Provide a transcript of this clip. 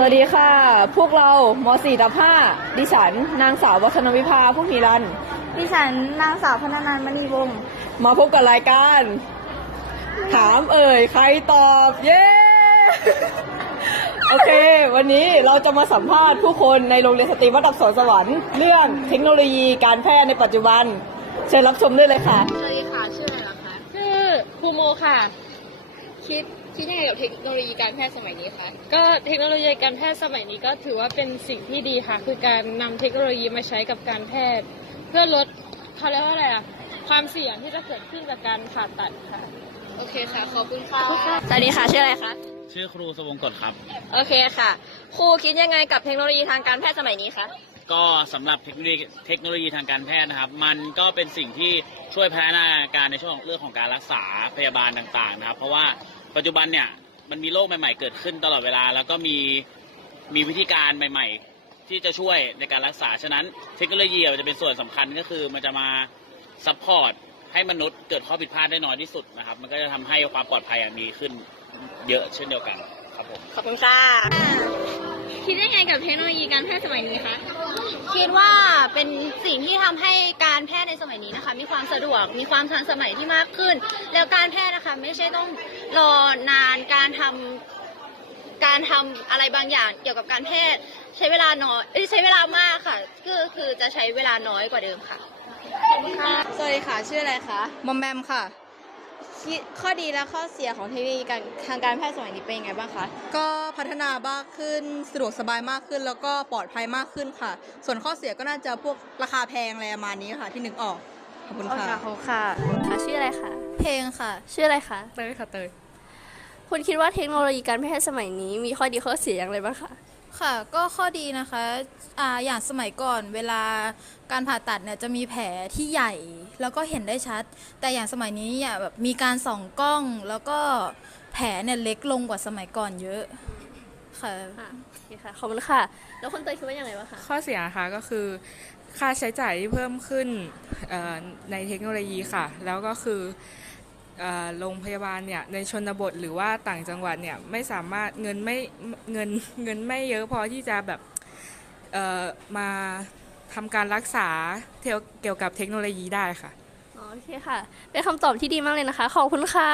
สวัสดีค่ะ พวกเราม .4 ทับ5ดิฉัน นางสาววัฒนวิภาผู้มีรัน ดิฉันนางสาวพนันนันมณีวงศ์มาพบกับรายการ ถามเอ่ย ใครตอบ เย้ โอเค วันนี้เราจะมาสัมภาษณ์ผู้คนในโรงเรียนสตรีวัดดับสวนสวรรค์ เรื่องเทคโนโลยีการแพทย์ในปัจจุบัน เชิญรับชมได้เลยค่ะ สวัสดีค่ะ ชื่ออะไรล่ะคะ ชื่อครูโมค่ะ คิดคิดยังไงกับเทคโนโลยีการแพทย์สมัยนี้คะก็เทคโนโลยีการแพทย์สมัยนี้ก็ถือว่าเป็นสิ่งที่ดีค่ะ คือการนำเทคโนโลยีมาใช้กับการแพทย์ เพื่อลดเขาเรียกว่าอะไรอะความเสี่ยงที่จะเกิดขึ้นจากการผ่าตัดค่ะ โอเคค่ะ ขอบคุณค่ะสวัสดีค่ะ ชื่ออะไรคะ ชื่อครูสวงกฎครับ โอเคค่ะ ครูคิดยังไงกับเทคโนโลยีทางการแพทย์สมัยนี้คะ ก็สำหรับเทคโนโลยีเทคโนโลยีทางการแพทย์นะครับ มันก็เป็นสิ่งที่ช่วยพัฒนาการในช่วงของเรื่องของการรักษาพยาบาลต่างๆนะครับ เพราะว่า ปัจจุบันเนี่ยมันมีโรคใหม่ ๆ เกิดขึ้นตลอดเวลา แล้วก็มีมีวิธีการใหม่ ๆ ที่จะช่วยในการรักษาฉะนั้น เทคโนโลยีมันจะเป็นส่วนสำคัญก็คือมันจะมาซัพพอร์ตให้มนุษย์เกิดข้อผิดพลาดได้น้อยที่สุดนะครับ มันก็จะทำให้ความปลอดภัยมีขึ้นเยอะเช่นเดียวกันครับผมขอบคุณค่ะคิดยังไงกับเทคโนโลยีการแพทย์สมัยนี้คะ คิดว่าเป็นสิ่งที่ทำให้การแพทย์ในสมัยนี้นะคะ มีความสะดวกมีความทันสมัยที่มากขึ้น แล้วการแพทย์นะคะไม่ใช่ต้องรอนานการทำการทำอะไรบางอย่างเกี่ยวกับการแพทย์ใช้เวลาน้อยเอ้ยใช้เวลามากค่ะก็คือจะใช้เวลาน้อยกว่าเดิมค่ะสวัสดีค่ะชื่ออะไรคะมอมแมมค่ะ คิดข้อดีและข้อเสียของเทคโนโลยีการทางการแพทย์สมัยนี้เป็นยังไงบ้างคะ ก็พัฒนามากขึ้นสะดวกสบายมากขึ้น แล้วก็ปลอดภัยมากขึ้นค่ะ ส่วนข้อเสียก็น่าจะพวกราคาแพงอะไรประมาณนี้ค่ะ ที่นึกออก ขอบคุณค่ะขอบคุณค่ะค่ะชื่ออะไรคะ เพลงค่ะ ชื่ออะไรคะ เตยค่ะเตย คุณคิดว่าเทคโนโลยีการแพทย์สมัยนี้มีข้อดีข้อเสียอย่างไรบ้างคะ ค่ะก็ข้อดีนะคะอ่าอย่างสมัยก่อนเวลาการผ่าตัดเนี่ยจะมีแผลที่ใหญ่ แล้วก็เห็นได้ชัด แต่อย่างสมัยนี้เนี่ยแบบมีการส่องกล้อง แล้วก็แผลเนี่ยเล็กลงกว่าสมัยก่อนเยอะค่ะค่ะโอเคค่ะขอบคุณค่ะ แล้วคุณเตยคิดว่าอย่างไรบ้างคะข้อเสียนะคะก็คือค่าใช้จ่ายที่เพิ่มขึ้นเอ่อในเทคโนโลยีค่ะ แล้วก็คือเอ่อ โรงพยาบาลเนี่ยในชนบทหรือว่าต่างจังหวัดเนี่ยไม่สามารถเงินไม่เงินเงินไม่เยอะพอที่จะแบบมาทำการรักษาเกี่ยวเกี่ยวกับเทคโนโลยีได้ค่ะโอเคค่ะ เป็นคำตอบที่ดีมากเลยนะคะ ขอบคุณค่ะ